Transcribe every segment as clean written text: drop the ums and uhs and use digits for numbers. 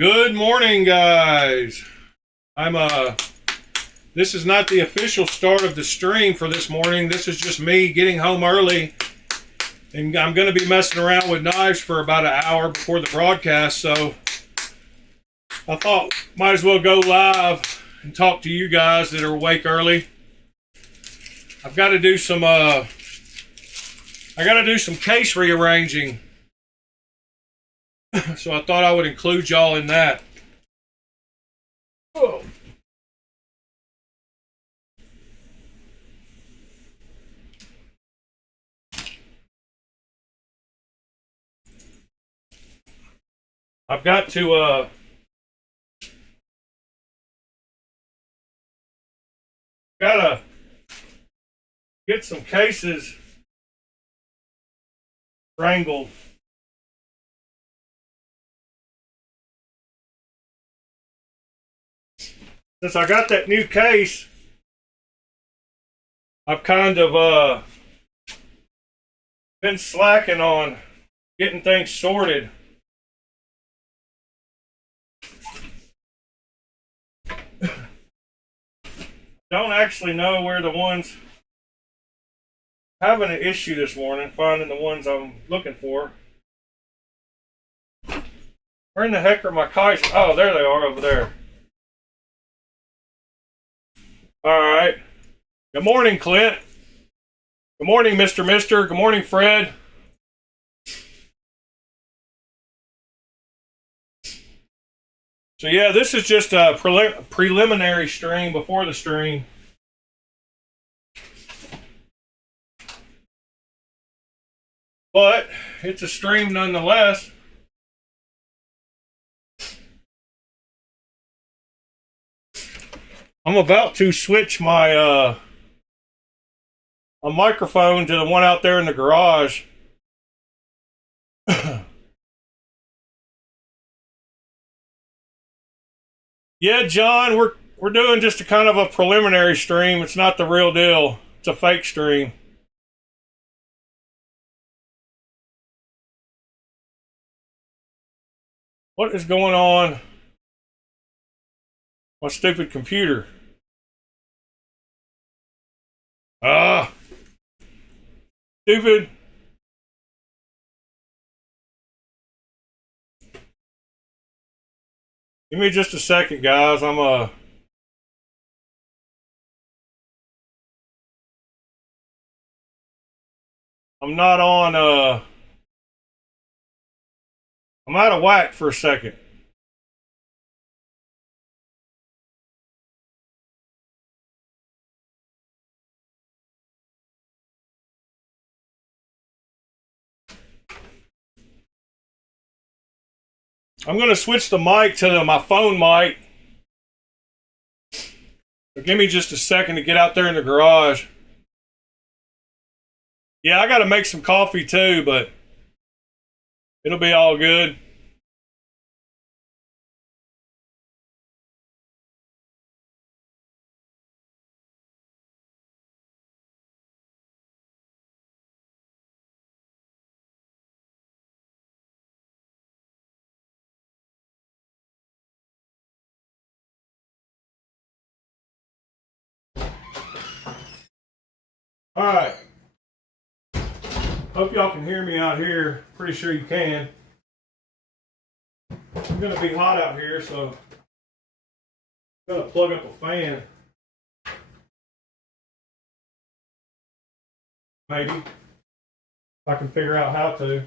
Good morning, guys. This is not the official start of the stream for this morning. This is just me getting home early, and I'm going to be messing around with knives for about an hour before the broadcast, so I thought might as well go live and talk to you guys that are awake early. I've got to do some case rearranging. So I thought I would include y'all in that. Oh. I've got to gotta get some cases wrangled. Since I got that new case, I've kind of been slacking on getting things sorted. Don't actually know where the ones having an issue this morning, finding the ones I'm looking for. Where in the heck are my kites? Oh, there they are over there. All right. Good morning, Clint. Good morning, Mr. Mister. Good morning, Fred. So yeah, this is just a preliminary stream before the stream. But it's a stream nonetheless. I'm about to switch my a microphone to the one out there in the garage. Yeah, John, we're doing just a kind of a preliminary stream. It's not the real deal. It's a fake stream. What is going on? My stupid computer. Stupid. Give me just a second, guys. I'm not on I'm out of whack for a second. I'm going to switch the mic to my phone mic. So give me just a second to get out there in the garage. Yeah, I got to make some coffee too, but it'll be all good. All right. Hope y'all can hear me out here. Pretty sure you can. It's going to be hot out here, so I'm going to plug up a fan. Maybe. If I can figure out how to.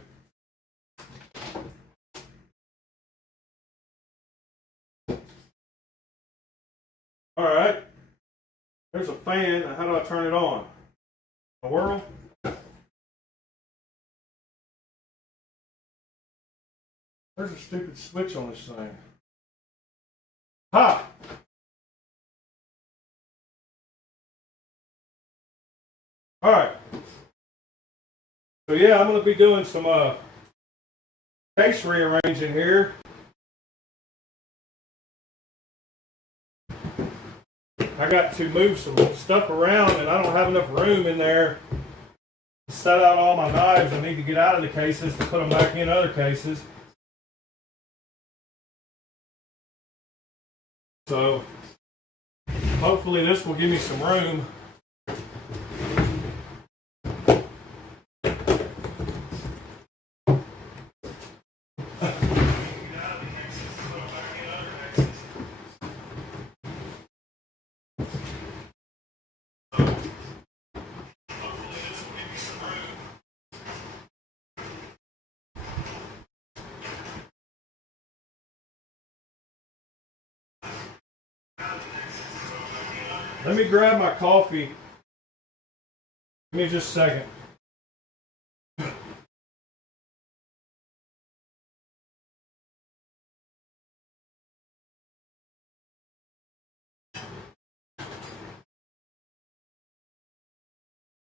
All right. There's a fan. How do I turn it on? A whirl? There's a stupid switch on this thing. Ha! All right. So yeah, I'm going to be doing some case rearranging here. I got to move some stuff around, and I don't have enough room in there to set out all my knives. I need to get out of the cases to put them back in other cases. So hopefully this will give me some room. Let me grab my coffee. Give me just a second.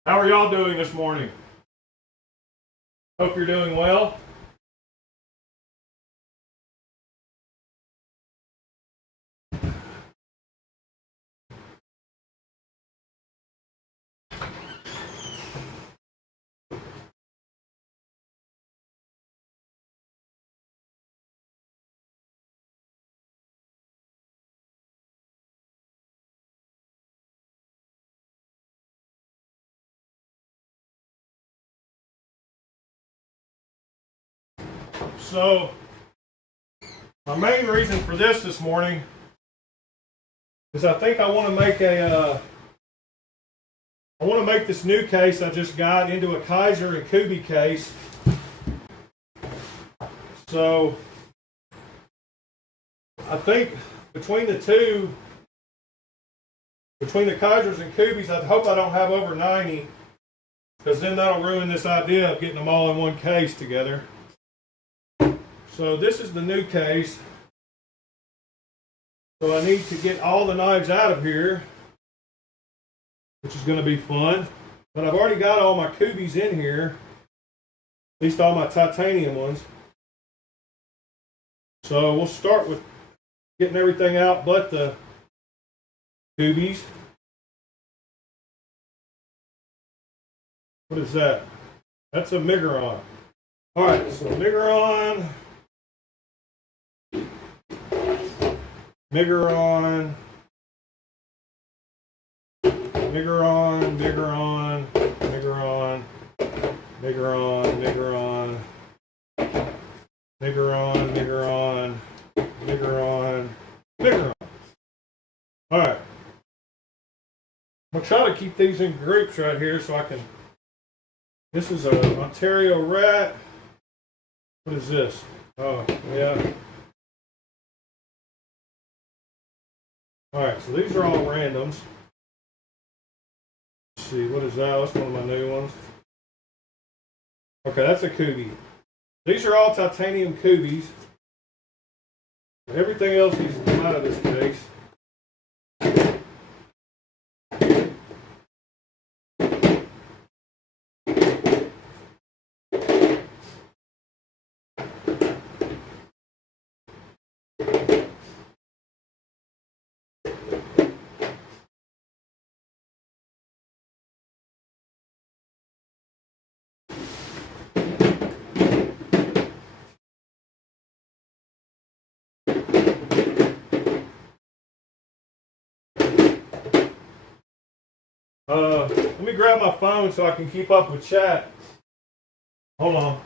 How are y'all doing this morning? Hope you're doing well. So, my main reason for this morning is I think I want to make this new case I just got into a Kaiser and Kubi case. So, I think between the two, between the Kaisers and Kubis, I hope I don't have over 90, because then that'll ruin this idea of getting them all in one case together. So this is the new case. So I need to get all the knives out of here, which is going to be fun. But I've already got all my Kubis in here, at least all my titanium ones. So we'll start with getting everything out but the Kubis. What is that? That's a Migron. All right, so Migron. Migron, Migron, Migron, Migron, Migron, Migron, Migron, Migron, Migron, Migron. All right. I'm gonna try to keep these in groups right here so I can. This is a Ontario rat. What is this? Oh, yeah. Alright, so these are all randoms. Let's see, what is that? That's one of my new ones. Okay, that's a Kubi. These are all titanium Kubis. Everything else needs to come out of this case. Let me grab my phone so I can keep up with chat. Hold on.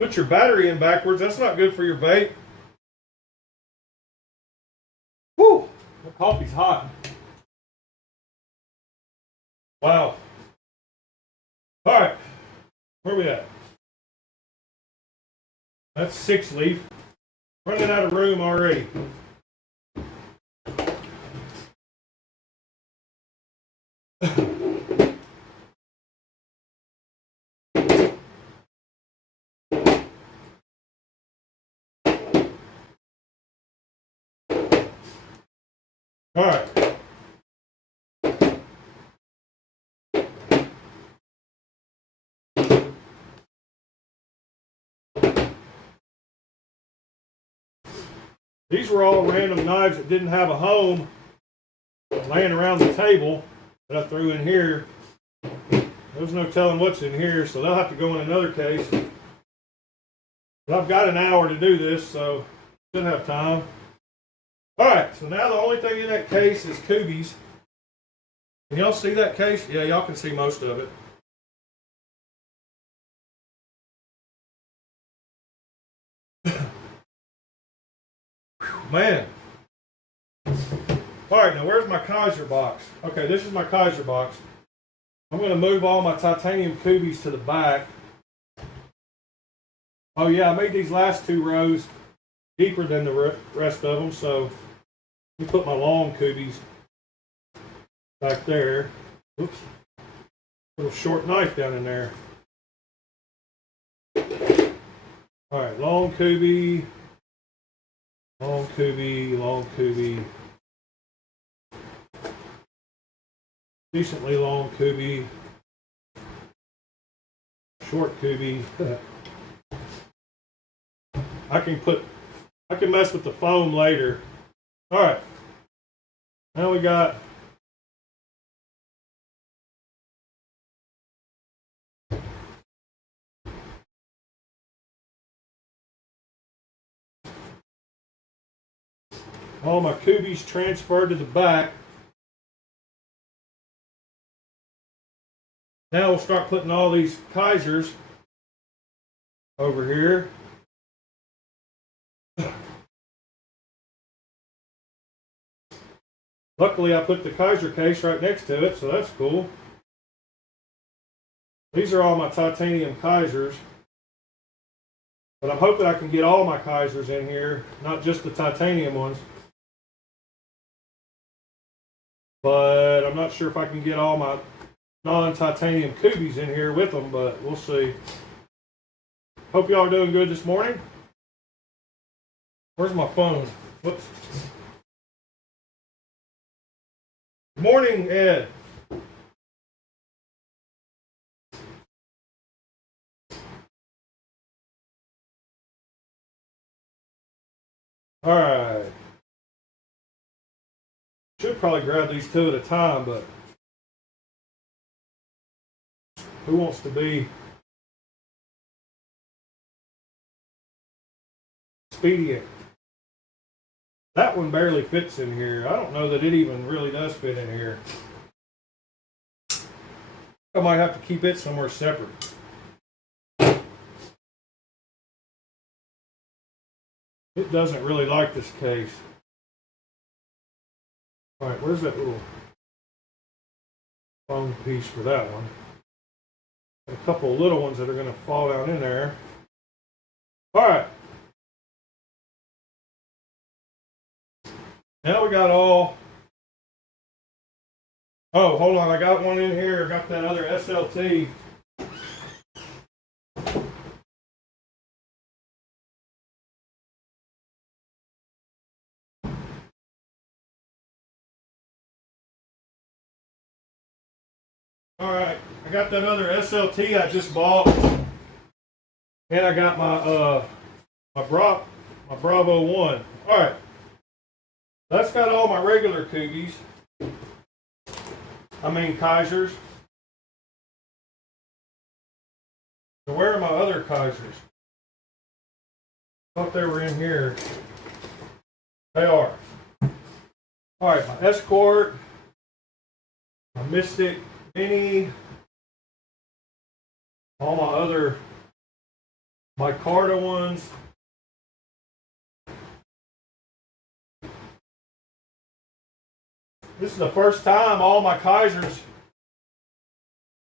Put your battery in backwards. That's not good for your vape. Whew, the coffee's hot. Wow. All right, where are we at? That's 6 leaf. Running out of room already. All right. These were all random knives that didn't have a home laying around the table. that I threw in here. There's no telling what's in here, so they'll have to go in another case. But I've got an hour to do this, so should have time. Alright, so now the only thing in that case is coobies. Can y'all see that case? Yeah, y'all can see most of it. Man. Alright, now where's my Kaiser box? Okay, this is my Kaiser box. I'm going to move all my titanium coobies to the back. Oh yeah, I made these last two rows deeper than the rest of them, so let me put my long coobies back there. Oops. Little short knife down in there. Alright, long cubie, long cubie, long cubie. Decently long cubie. Short cubie. I can mess with the foam later. Alright. Now we got all my coobies transferred to the back. Now we'll start putting all these Kaisers over here. Luckily I put the Kaiser case right next to it, so that's cool. These are all my titanium Kaisers. But I'm hoping I can get all my Kaisers in here, not just the titanium ones. But I'm not sure if I can get all my non-titanium coobies in here with them, but we'll see. Hope y'all are doing good this morning. Where's my phone? Whoops. Good morning, Ed. All right. Should probably grab these two at a time, but who wants to be expedient? That one barely fits in here. I don't know that it even really does fit in here. I might have to keep it somewhere separate. It doesn't really like this case. All right, where's that little foam piece for that one? A couple of little ones that are going to fall down in there. All right. Now we got all. Oh, hold on. I got one in here. I got that other SLT. All right, I got that other SLT I just bought, and I got my my Bravo 1. All right, that's got all my regular coogies. I mean Kaisers. So where are my other Kaisers? Thought they were in here. They are. All right, my Escort, my Mystic Mini, all my other micarta ones. This is the first time all my Kaisers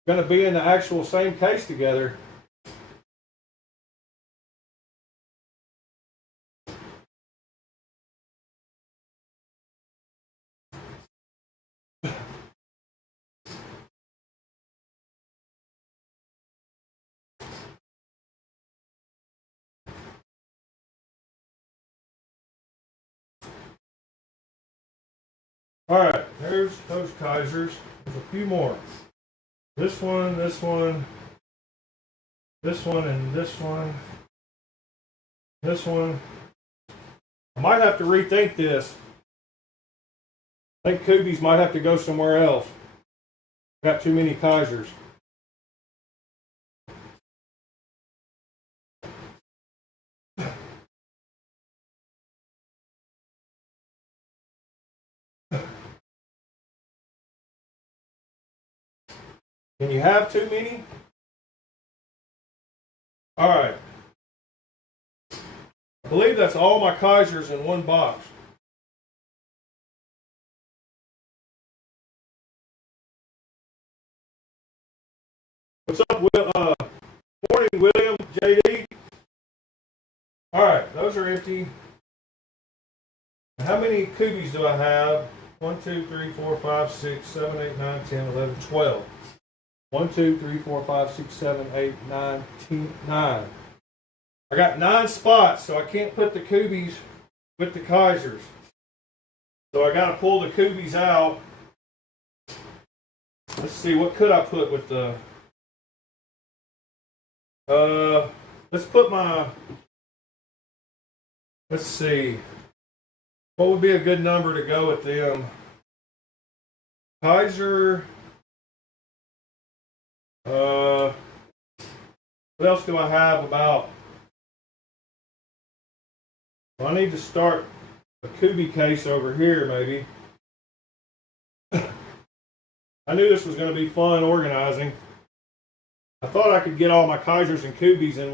going to be in the actual same case together. All right, there's those Kaisers. There's a few more. This one, this one, this one, and this one. This one. I might have to rethink this. I think coobies might have to go somewhere else. Got too many Kaisers. Can you have too many? All right. I believe that's all my Kaisers in one box. What's up, Will? Morning, William, JD. All right, those are empty. How many Kubies do I have? 1, 2, 3, 4, 5, 6, 7, 8, 9, 10, 11, 12. 1, 2, 3, 4, 5, 6, 7, 8, 9, 10, 9. I got 9 spots, so I can't put the Kubies with the Kaisers. So I got to pull the Kubies out. Let's see, what could I put with the... let's put my... Let's see. What would be a good number to go with them? Kaiser... what else do I have about? Well, I need to start a Kubi case over here, maybe. I knew this was going to be fun organizing. I thought I could get all my Kaisers and Kubis in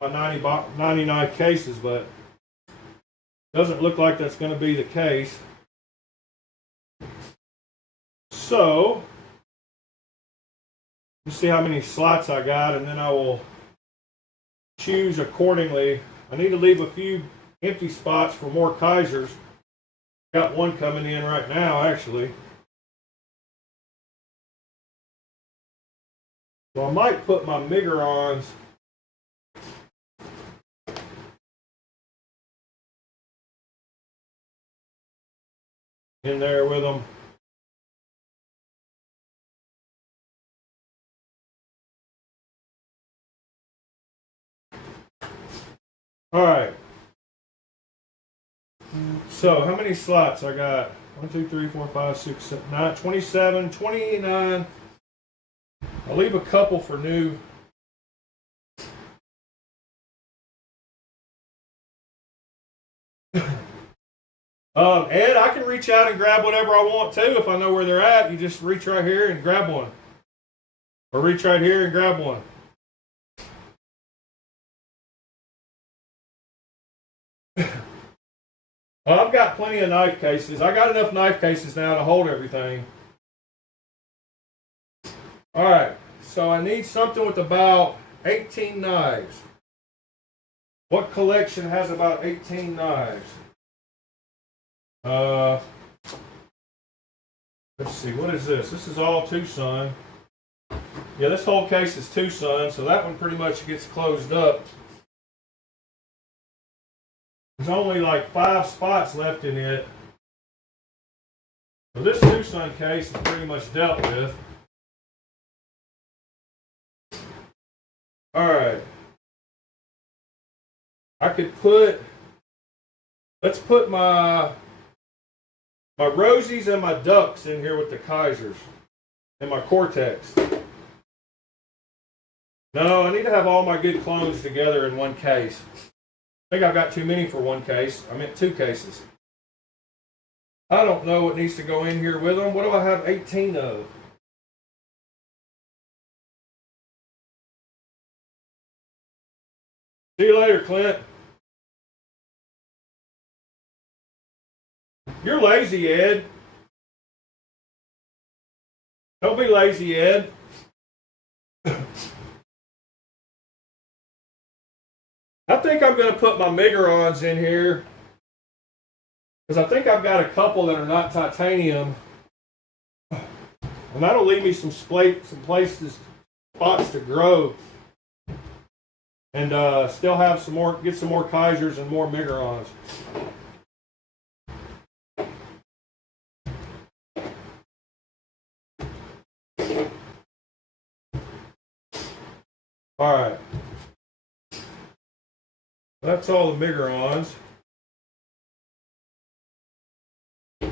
my 99 cases, but doesn't look like that's going to be the case. So, let's see how many slots I got, and then I will choose accordingly. I need to leave a few empty spots for more Kaisers. Got one coming in right now, actually. So I might put my Migarons in there with them. All right. So how many slots I got? 1, 2, 3, 4, 5, 6, 7, 9, 27, 29. I'll leave a couple for new. Ed, I can reach out and grab whatever I want too if I know where they're at. You just reach right here and grab one. Or reach right here and grab one. Well, I've got plenty of knife cases. I got enough knife cases now to hold everything. All right, so I need something with about 18 knives. What collection has about 18 knives? Let's see, what is this? This is all Tucson. Yeah, this whole case is Tucson, so that one pretty much gets closed up. There's only like 5 spots left in it. So this Tucson case is pretty much dealt with. All right. I could put, let's put my Rosies and my Ducks in here with the Kaisers and my Cortex. No, I need to have all my good clones together in one case. I think I've got too many for one case. I meant 2 cases. I don't know what needs to go in here with them. What do I have 18 of? See you later, Clint. You're lazy, Ed. Don't be lazy, Ed. I think I'm going to put my Migarons in here because I think I've got a couple that are not titanium, and that'll leave me some places, spots to grow, and still have some more, get some more Kaisers and more Migarons. All right. That's all the Migarons. I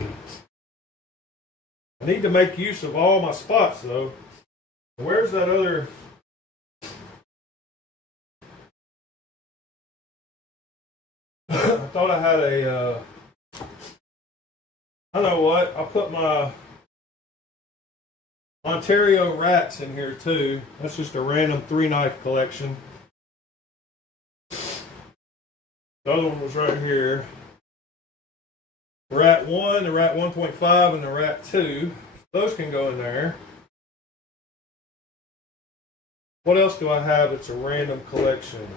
need to make use of all my spots though. Where's that other? I thought I had a, I know what, I'll put my Ontario rats in here too. That's just a random 3-knife collection. The other one was right here. The rat 1, the rat 1.5, and the rat 2. Those can go in there. What else do I have? It's a random collection.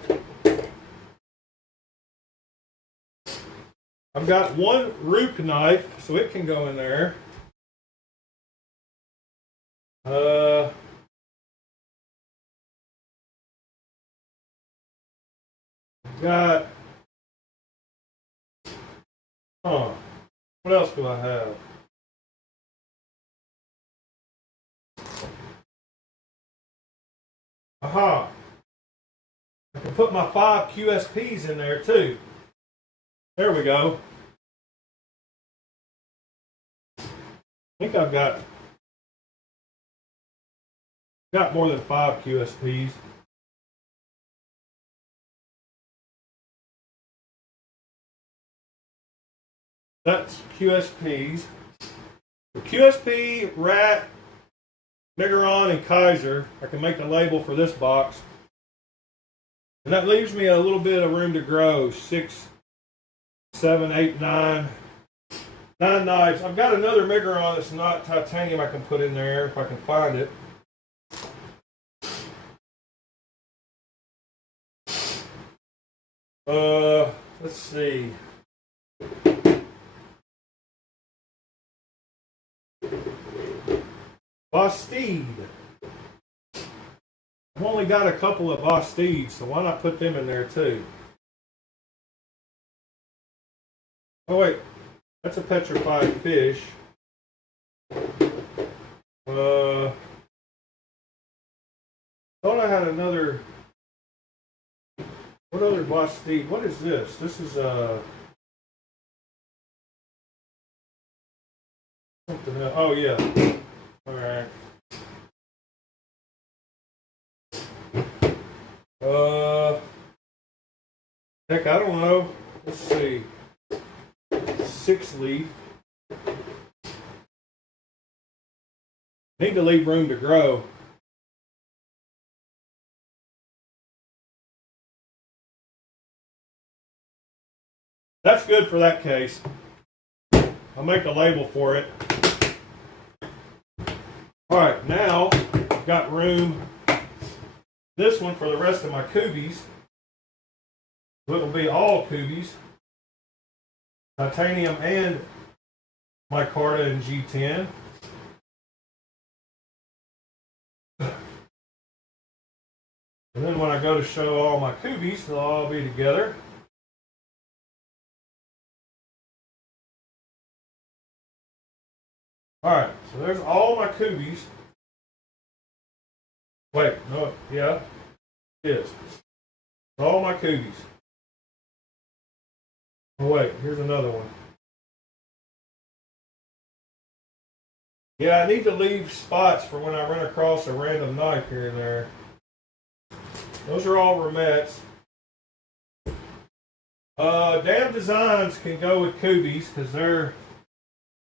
I've got one rook knife, so it can go in there. Got, what else do I have? Aha! I can put my 5 QSPs in there too. There we go. I think I've got more than 5 QSPs. That's QSPs. The QSP, Rat, Megaron, and Kaiser. I can make a label for this box. And that leaves me a little bit of room to grow. 6, 7, 8, 9. 9 knives. I've got another Megaron that's not titanium I can put in there if I can find it. Let's see. Bastide. I've only got a couple of Bastides, so why not put them in there too? Oh wait, that's a petrified fish. Thought I had another. What other Bastide? What is this? This is something else. Oh yeah. All right. Heck, I don't know. Let's see. 6 leaf. Need to leave room to grow. That's good for that case. I'll make a label for it. Alright, now I've got room, this one for the rest of my Kubies. It'll be all Kubies. Titanium and micarta and G10. And then when I go to show all my Kubies, they'll all be together. Alright, so there's all my Kubies. Wait, no, yeah, it is. All my Kubies. Oh wait, here's another one. Yeah, I need to leave spots for when I run across a random knife here and there. Those are all Remettes. Damn Designs can go with Kubies because they're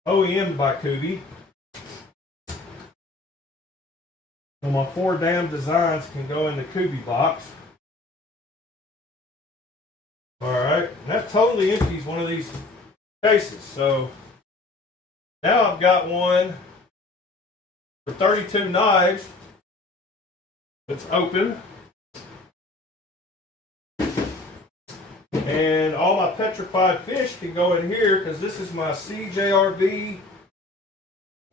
OEM'd by Kubi. So my 4 Damn Designs can go in the Kubi box. Alright, that totally empties one of these cases. So now I've got one for 32 knives that's open. And all my petrified fish can go in here because this is my CJRB,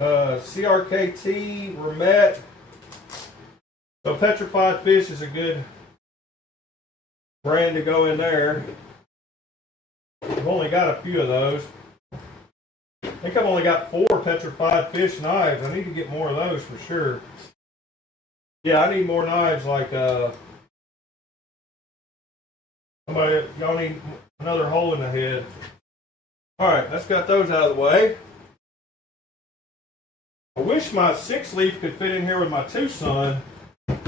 CRKT, Remette. So petrified fish is a good brand to go in there. I've only got a few of those. I think I've only got 4 petrified fish knives. I need to get more of those for sure. Yeah, I need more knives like somebody, y'all need another hole in the head. Alright, let's got those out of the way. I wish my 6-leaf could fit in here with my 2-son, but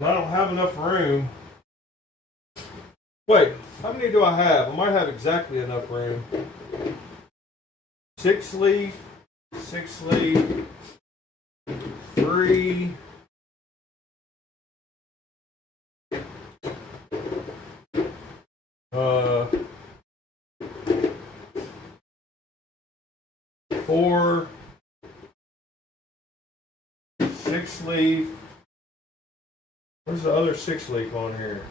I don't have enough room. Wait, how many do I have? I might have exactly enough room. 6-leaf, 6-leaf, 3. Four, 6-leaf. Where's the other 6-leaf on here?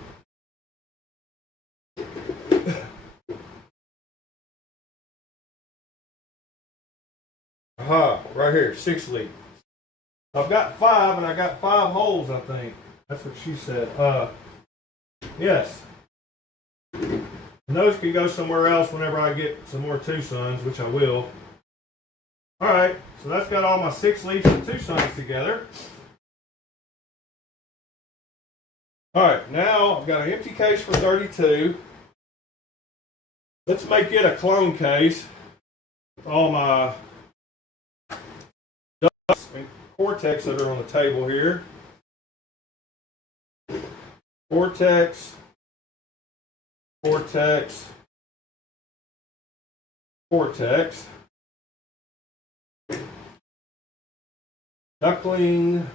Aha, right here, 6-leaf. I've got 5, and I got 5 holes, I think. That's what she said. Yes. And those can go somewhere else whenever I get some more 2-sons, which I will. Alright, so that's got all my 6-leafs and 2-sons together. Alright, now I've got an empty case for 32. Let's make it a clone case with all my ducks and Cortex that are on the table here. Cortex, Cortex, Cortex. Duckling,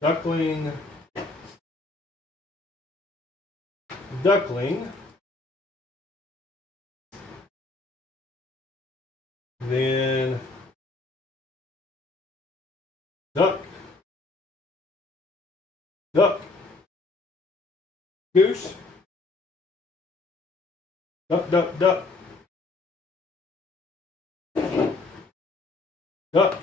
duckling, duckling, then duck, duck, goose, duck, duck, duck, duck,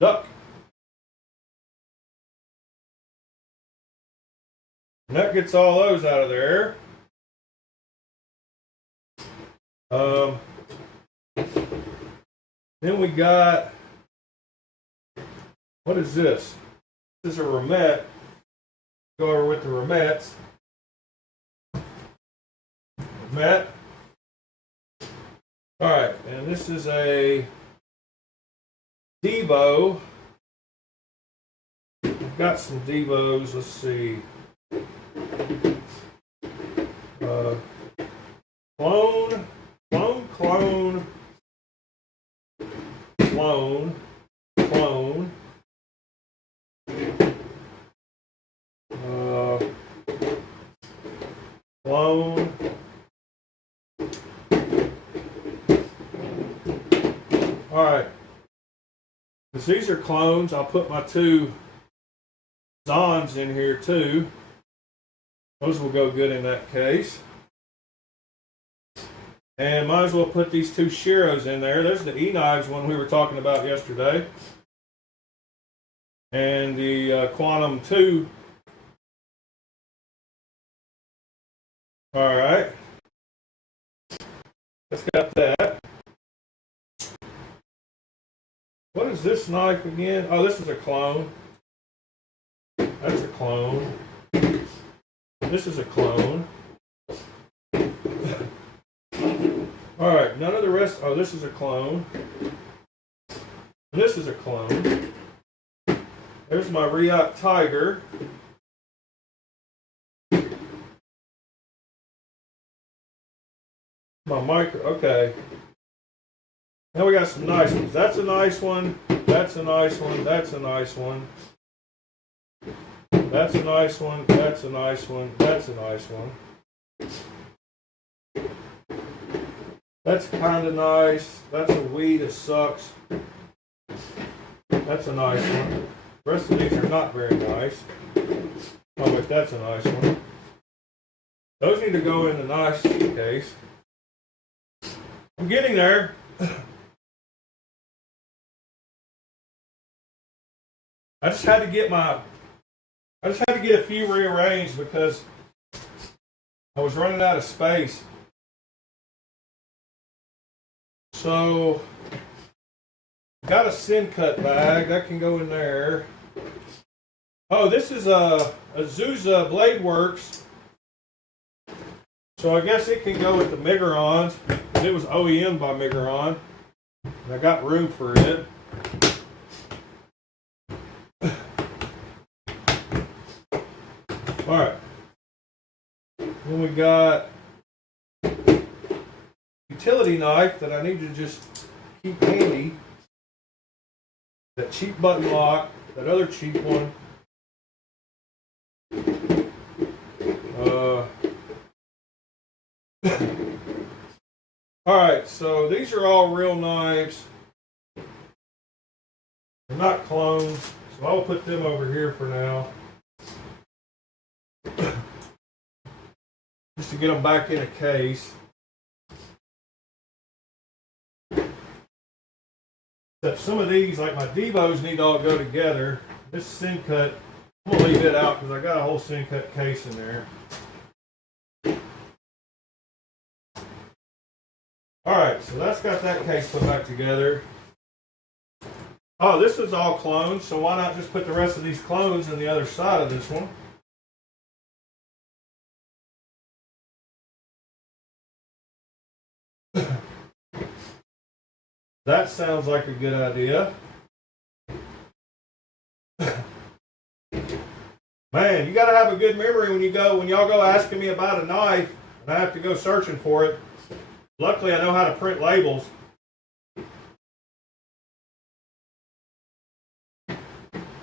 duck. And that gets all those out of there. Then we got, what is this? This is a remet. Go over with the remets. Remet. Alright, and this is a Devo. I've got some Devos, let's see. Clone, clone, clone, clone, clone. Clone. Alright. Because these are clones, I'll put my 2 Zons in here too. Those will go good in that case. And might as well put these 2 Shiros in there. There's the E-Knives one we were talking about yesterday. And the Quantum 2. Alright. Let's got that. What is this knife again? Oh, this is a clone. That's a clone. This is a clone. Alright, none of the rest. Oh, this is a clone. This is a clone. There's my Riot Tiger. My micro. Okay. Now we got some nice ones. That's a nice one. That's a nice one. That's a nice one. That's a nice one. That's a nice one. That's a nice one. That's kind of nice. That's a weed that sucks. That's a nice one. The rest of these are not very nice. Oh, but that's a nice one. Those need to go in the nice case. I'm getting there. I just had to get a few rearranged because I was running out of space. So, got a sin cut bag that can go in there. Oh, this is a Azusa Blade Works. So I guess it can go with the Migarons. It was OEM by Migaron. And I got room for it. Alright. Then we got utility knife that I need to just keep handy. That cheap button lock, that other cheap one. Alright, so these are all real knives. They're not clones, so I'll put them over here for now. Just to get them back in a case. Except some of these, like my Devos, need to all go together. This Sin Cut, I'm going to leave it out because I got a whole Sin Cut case in there. Alright, so that's got that case put back together. Oh, this is all clones, so why not just put the rest of these clones on the other side of this one? That sounds like a good idea. Man, you gotta have a good memory when y'all go asking me about a knife and I have to go searching for it. Luckily, I know how to print labels. But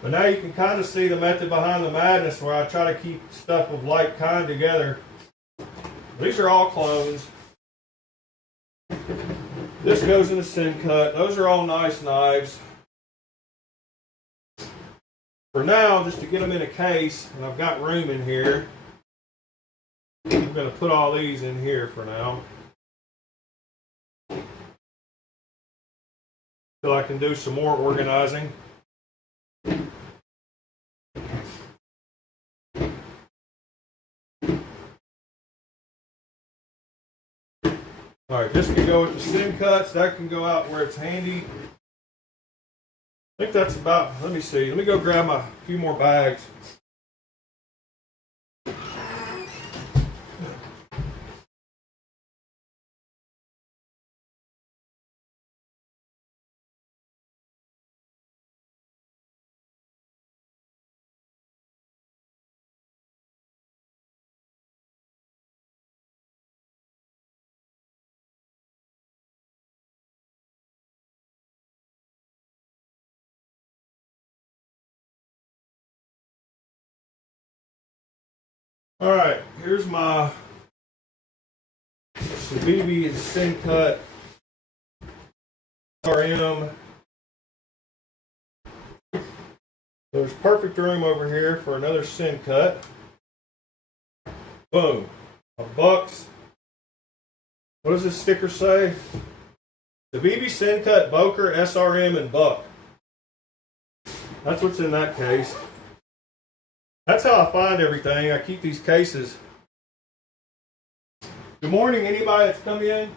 now you can kind of see the method behind the madness where I try to keep stuff of like kind together. These are all clones. This goes in a Sin Cut. Those are all nice knives. For now, just to get them in a case, and I've got room in here, I'm going to put all these in here for now. Till I can do some more organizing. Alright, this can go with the Sin Cuts. That can go out where it's handy. I think that's about, let me see. Let me go grab a few more bags. Alright, here's my BB and Sin Cut RM. There's perfect room over here for another Sin Cut. Boom. A bucks. What does this sticker say? The BB Sin Cut, Boker, SRM, and Buck. That's what's in that case. That's how I find everything. I keep these cases. Good morning, anybody that's come in?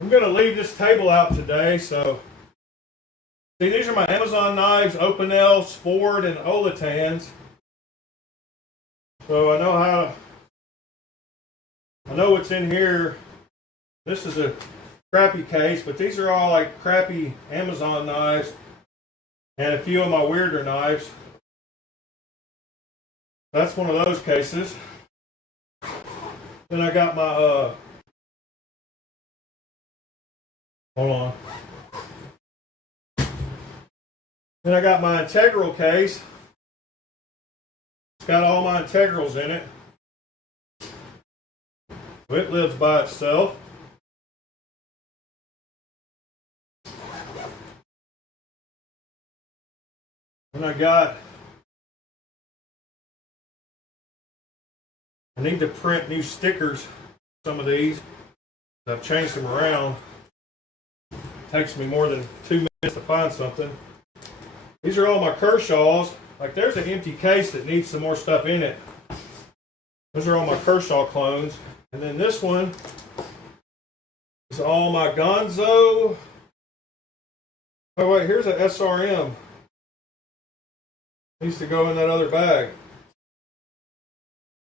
I'm gonna leave this table out today. So, see, these are my Amazon knives, Opinels, Ford, and Olatans. So I know what's in here. This is a crappy case, but these are all like crappy Amazon knives, and a few of my weirder knives. That's one of those cases. Then I got my, hold on. Then I got my integral case. It's got all my integrals in it. It lives by itself. And I got I need to print new stickers, some of these. I've changed them around. It takes me more than 2 minutes to find something. These are all my Kershaws. Like there's an empty case that needs some more stuff in it. Those are all my Kershaw clones. And then this one is all my Gonzo. Oh wait, here's an SRM. Needs to go in that other bag.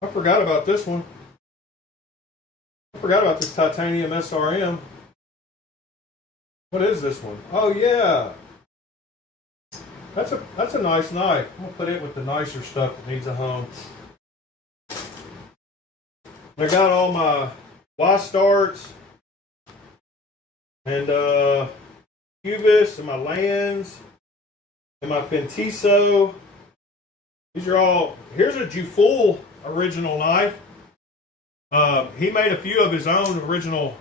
I forgot about this one. I forgot about this titanium SRM. What is this one? Oh yeah. That's a nice knife. I'm gonna put it with the nicer stuff that needs a home. I got all my Y-starts and Cubis and my Lands and my Fentiso. These are all. Here's a Jufull original knife. He made a few of his own original.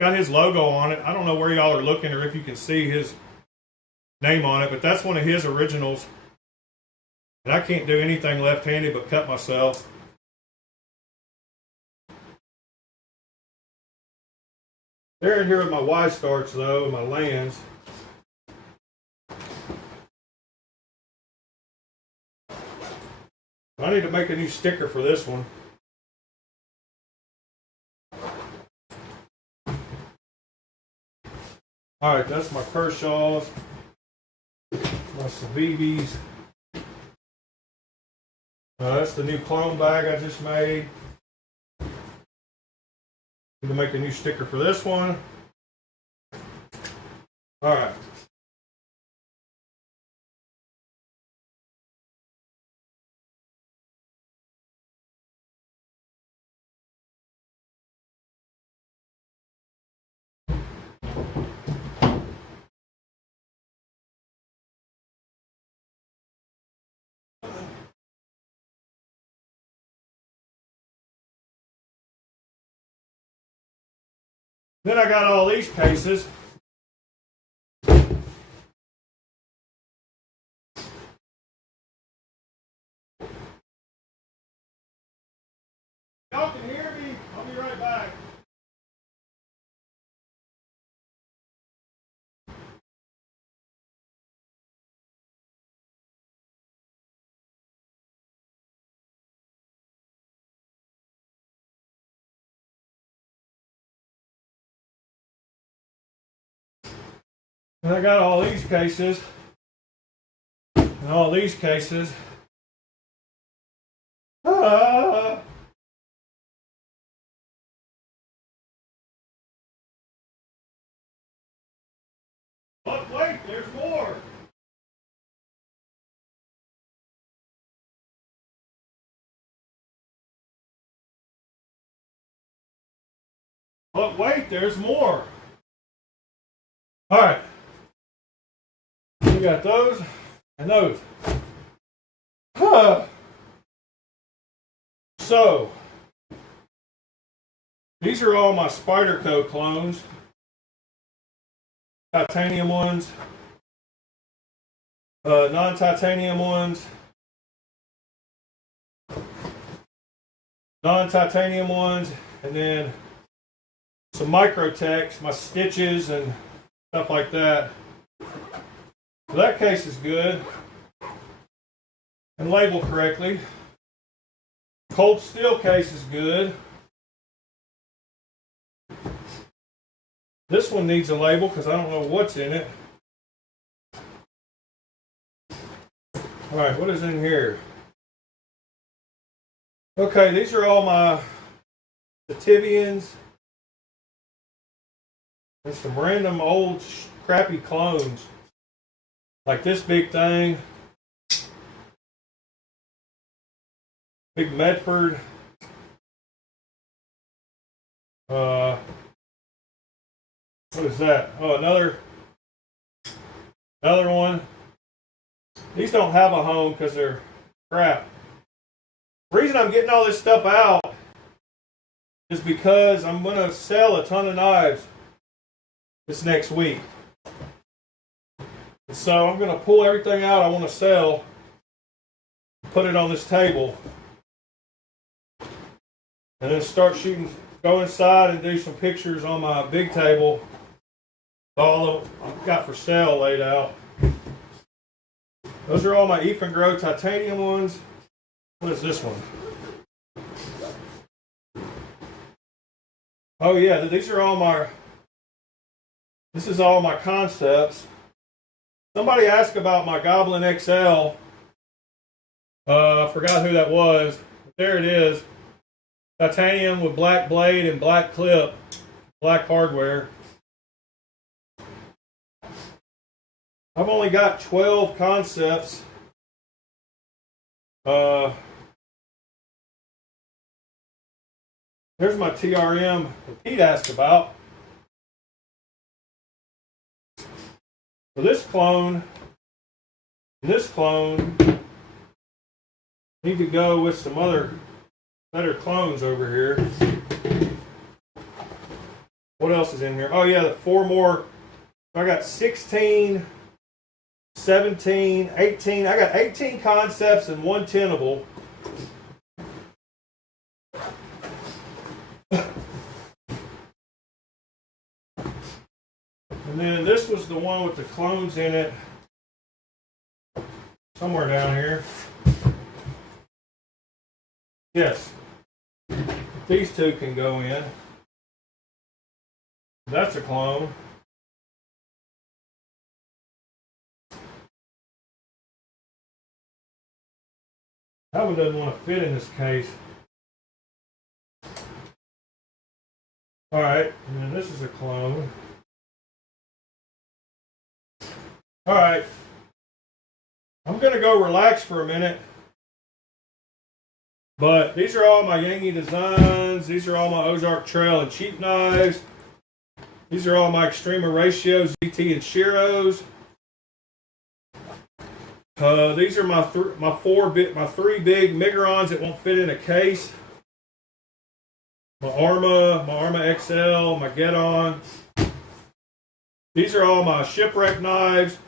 Got his logo on it. I don't know where y'all are looking or if you can see his name on it, but that's one of his originals. And I can't do anything left-handed but cut myself. They're in here with my Y-starts though, and my Lands. I need to make a new sticker for this one. Alright, that's my Kershaws, my Civivis. That's the new clone bag I just made. Need to make a new sticker for this one. Alright. Then I got all these cases. Y'all can hear me? I'll be right back. And I got all these cases. And all these cases. Ah. But wait, there's more. But wait, there's more. All right. We got those and those. So, these are all my Spyderco clones. Titanium ones, non-titanium ones, non-titanium ones, and then some Microtechs, my stitches and stuff like that. So that case is good and labeled correctly. Cold steel case is good. This one needs a label because I don't know what's in it. All right, what is in here? Okay, these are all my Tivians and some random old crappy clones. Like this big thing. Big Medford. What is that? Oh, another one. These don't have a home because they're crap. The reason I'm getting all this stuff out is because I'm going to sell a ton of knives this next week. And so I'm going to pull everything out I want to sell, put it on this table. and then start shooting, go inside and do some pictures on my big table. All I've got for sale laid out. Those are all my Grow titanium ones. What is this one? Oh yeah, these are all my, this is all my concepts. Somebody asked about my Goblin XL. I forgot who that was. But there it is. Titanium with black blade and black clip. Black hardware. I've only got 12 concepts. There's my TRM that Pete asked about. So this clone and this clone need to go with some other better clones over here. What else is in here? Oh yeah, the 4 more. I got 16, 17, 18. I got 18 concepts and 1 tentable. And then this was the one with the clones in it. Somewhere down here. Yes. These two can go in. That's a clone. That one doesn't want to fit in this case. Alright, and then this is a clone. Alright. I'm going to go relax for a minute. But these are all my Yangi designs. These are all my Ozark Trail and cheap knives. These are all my Extrema Ratios, ZT and Shiros. These are my 3 big Migrons that won't fit in a case. My Arma XL, my Get-On. These are all my Shipwreck knives.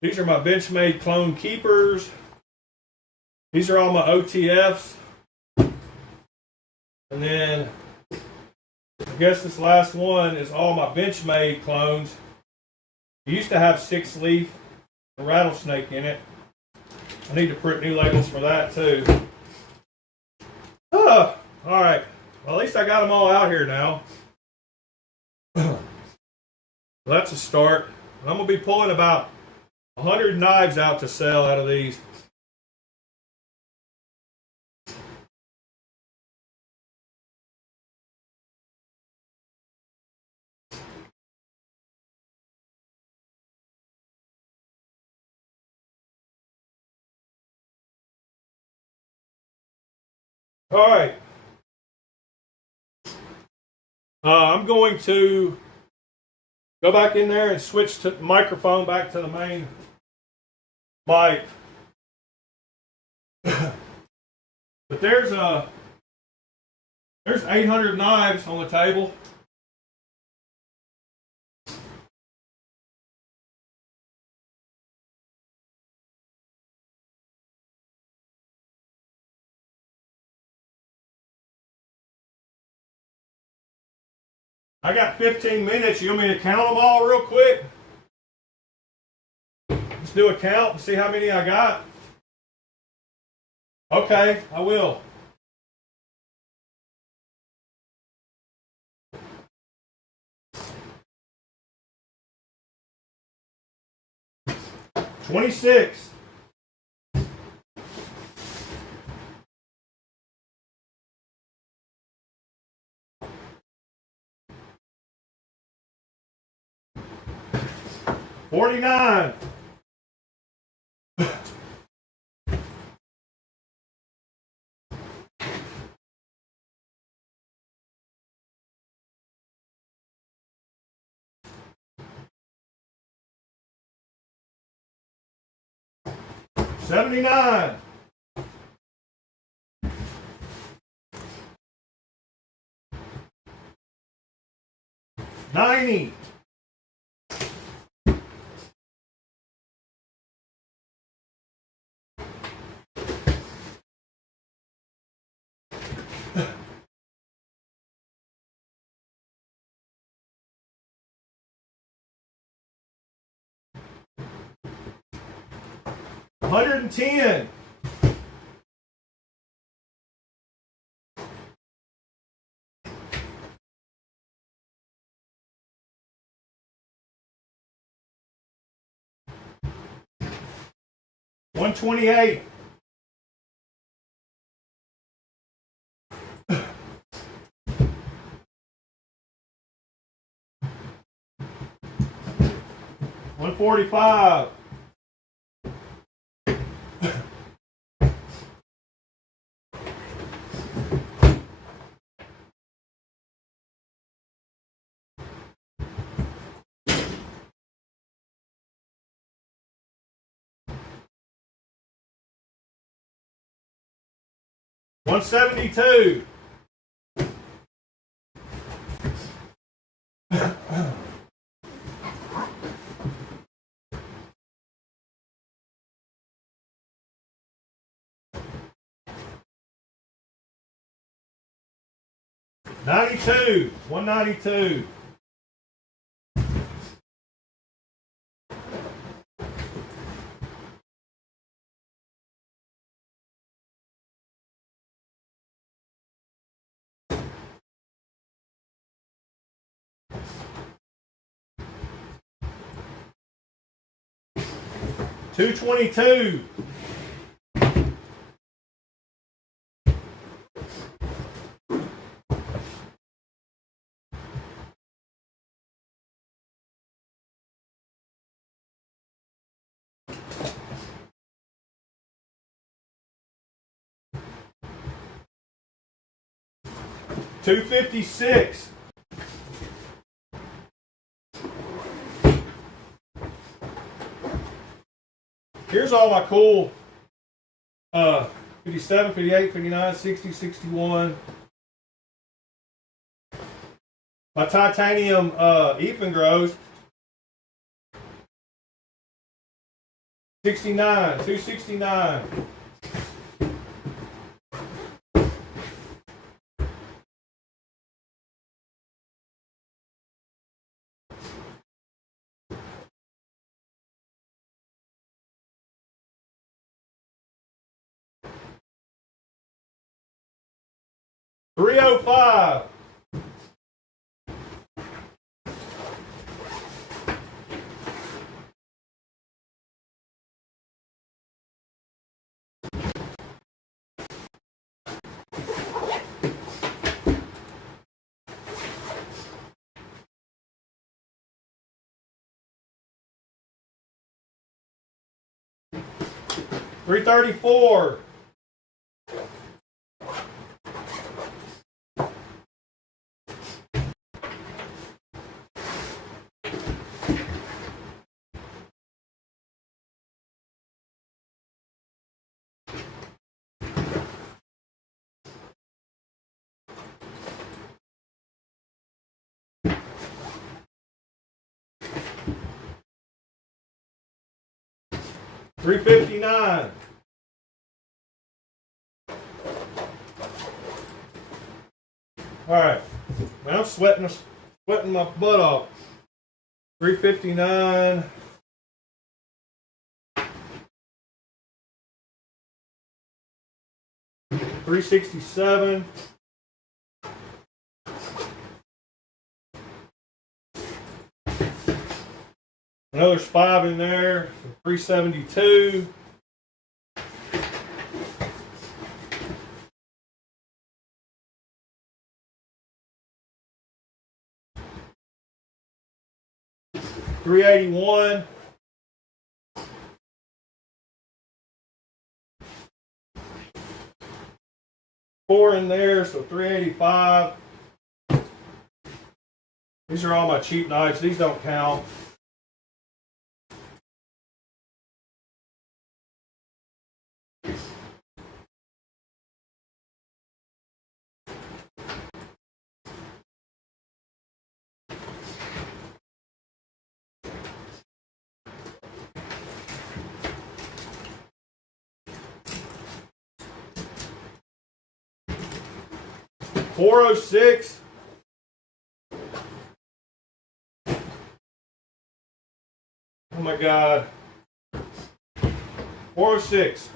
These are my Benchmade Clone Keepers. These are all my OTFs. And then, I guess this last one is all my Benchmade clones. I used to have 6-leaf rattlesnake in it. I need to print new labels for that too. Oh, all right. Well, at least I got them all out here now. That's a start. I'm going to be pulling about 100 knives out to sell out of these. All right. I'm going to go back in there and switch the microphone back to the main mic. But there's 800 knives on the table. I got 15 minutes. You want me to count them all real quick? Let's do a count and see how many I got. Okay, I will. $26. $49. $79. $90. 110. $128. $145. $172. $92. $192. $222. $256. Here's all my cool 57, 58, 59, 60, 61. My titanium Ethan grows. 69, 269. $305. $334. $359. All right, man, I'm sweating my butt off. $359. $367. I know there's 5 in there. $372. $381. Four in there, so $385. These are all my cheap knives. These don't count. $406. Oh my God. 406.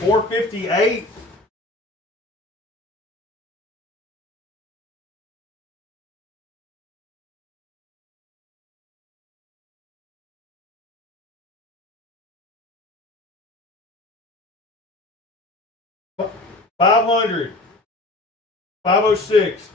$458. $500. 506.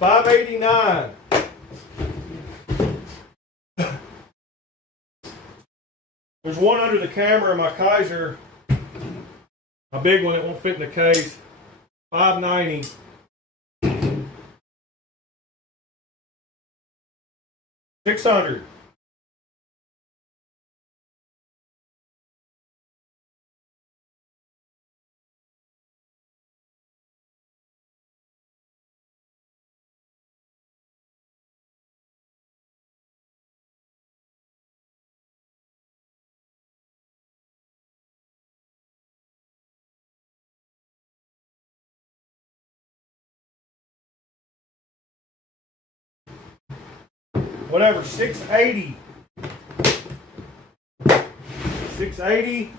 $589. There's one under the camera in my Kaiser, a big one that won't fit in the case. $590. $600. Whatever, $680. $680.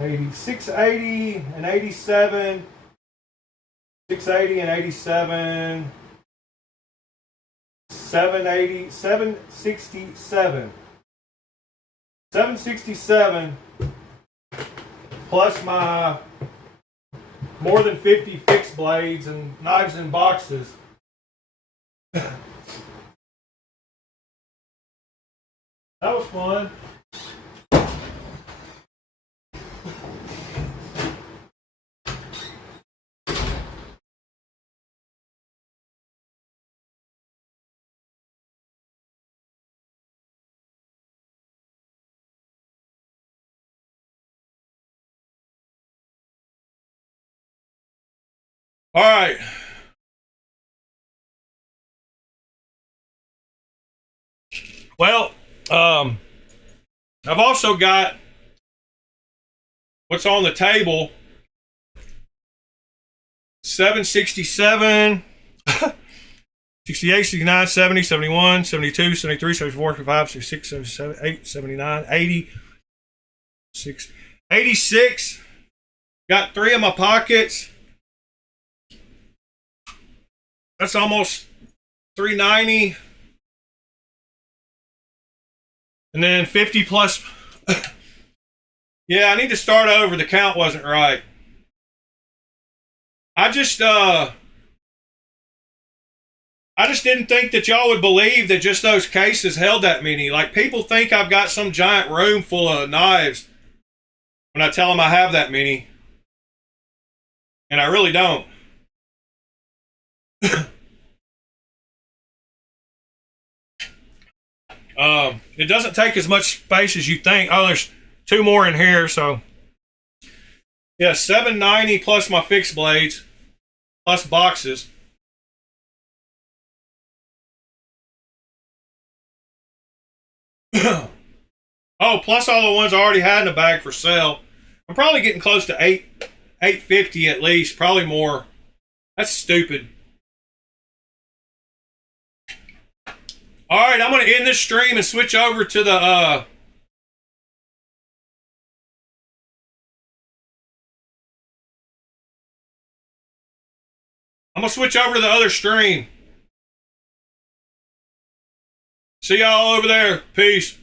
$680 and 87. $680 and 87. $780, $767. $767 plus my more than 50 fixed blades and knives and boxes. That was fun. All right. Well, I've also got what's on the table. 767, 68, 69, 70, 71, 72, 73, 74, 75, 76, 77, 78, 79, 80, 86. Got 3 in my pockets. That's almost 390. And then 50 plus. Yeah, I need to start over. The count wasn't right. I just didn't think that y'all would believe that just those cases held that many. Like, people think I've got some giant room full of knives when I tell them I have that many. And I really don't. It doesn't take as much space as you think. Oh, there's 2 more in here, so yeah, 790 plus my fixed blades plus boxes. Oh, plus all the ones I already had in the bag for sale. I'm probably getting close to 850 at least, probably more. That's stupid. All right, I'm going to end this stream and switch over to the I'm going to switch over to the other stream. See y'all over there. Peace.